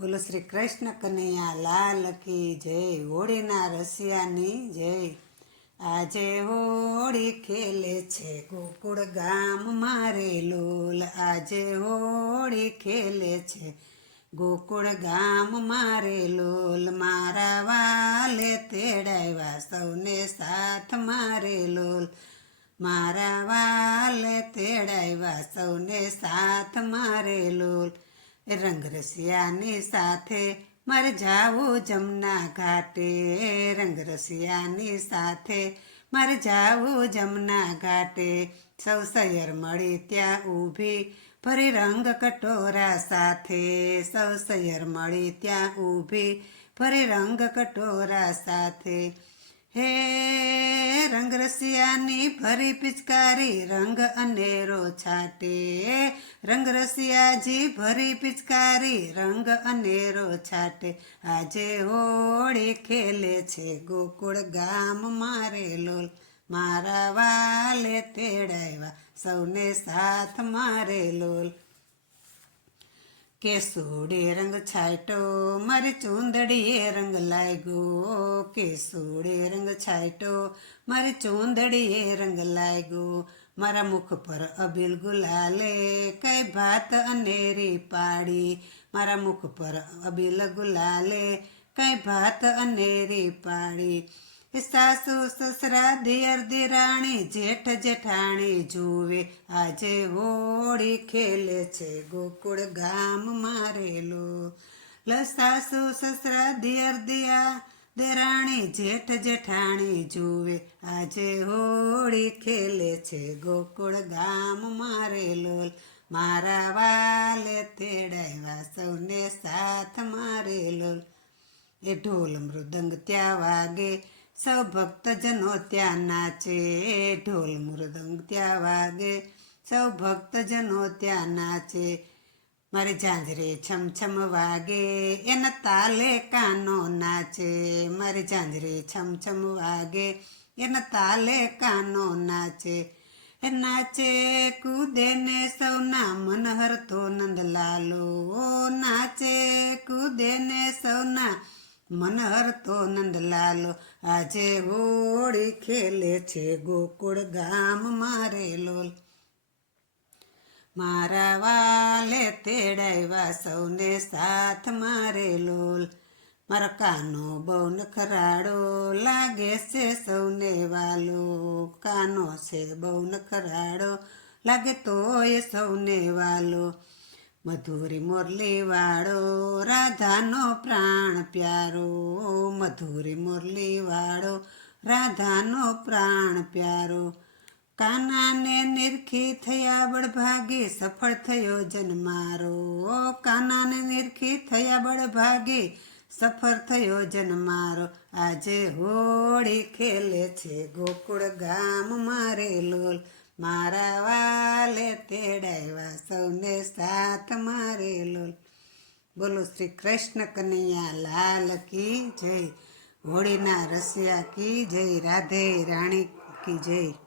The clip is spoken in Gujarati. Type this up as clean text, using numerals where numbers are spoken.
બોલો શ્રી કૃષ્ણ કનૈયા લાલ કી જય. હોળીના રસિયાની જય. આજે હોળી ખેલે છે ગોકુળ ગામ મારે લોલ. આજે હોળી ખેલે છે ગોકુળ ગામ મારે લોલ. મારા વાલે તેડાવ્યા સૌને સાથ મારે લોલ. મારા વાલે તેડાવ્યા સૌને સાથ મારે લોલ. રંગરસિયાની સાથે મારે જાવું જમના ઘાટે. રંગરસિયાની સાથે મારે જાવું જમના ઘાટે. સૌ સૈયર મળી ત્યાં ઊભી ફરી રંગ કટોરા સાથે. સૌ સૈયર મળી ત્યાં ઊભી ફરી રંગ કટોરા સાથે. હે રંગરસિયાની ફરી પિચકારી રંગ અનેરો છાટે. રંગરસિયાજી ભરી પિચકારી રંગ અનેરો છાટે. આજે હોળી ખેલે છે ગોકુળ ગામ મારે લોલ. મારા વાલે તેડાવ્યા સૌને સાથ મારે લોલ. કેસુડી રંગ છાંટો મારી ચૂંદડીએ રંગ લાગ્યો. કેસુડી રંગ છાંટો મારી ચૂંદડીએ રંગ લાગ્યો. મારા મુખ પર અબીલ ગુલાલે કઈ ભાત અનેરી પાડી. મારા મુખ પર અબીલ ગુલાલે કઈ ભાત અનેરી પાડી. સાસુ સસરા દિયર દિરાણી જેઠ જેઠાણી જુએ. આજે હોળી ખેલે છે ગોકુળ ગામ મારે લોલ. સાસુ સસરા દિયર દેરાણી જેઠ જેઠાણી જુએ. આજે હોળી ખેલે છે ગોકુળ ગામ મારે લોલ. મારા વાલે તેડાવ્યા સૌને સાથ મારે લોલ. એ ઢોલ મૃદંગ ત્યાં વાગે સૌ ભક્તજનો ત્યાં નાચે. ઢોલ મૃદંગ ત્યાં વાગે સૌ ભક્તજનો ત્યાં નાચે. મારી ઝાંઝરી છમછમ વાગે એના તાલે કાનો નાચે. મારી ઝાંઝરી છમછમ વાગે એના તાલે કાનો નાચે. એ નાચે કૂદે ને સૌના મનહર તો નંદલાલો. નાચે કૂદે ને સૌના મનહર તો નંદલાલો. આજે હોળી ખેલે છે ગોકુળ ગામ મારે લોલ. મારા વાલે તેડાવ્યા સૌને સાથ મારે લોલ. મારો કાનો બહુ નખરાળો લાગે છે સૌને વાલો. કાનો છે બહુ નખરાળો લાગે તોય સૌને વાલો. મધુરી મુરલી વાળો રાધાનો પ્રાણ પ્યારો. મધુરી મુરલી વાળો રાધાનો પ્રાણ પ્યારો. કાનાને નિરખી થયા બળભાગી સફળ થયો જન્મારો. કાનાને નિરખી થયા બળભાગી સફળ થયો જન્મારો. આજે હોળી ખેલે છે ગોકુળ ગામ મારે લોલ. મારા વાલે તેડાવ્યા સૌને સાથ મારે લોલ. બોલો શ્રી કૃષ્ણ કનૈયા લાલ કી જય. હોળીના રસિયા કી જય. રાધે રાણી કી જય.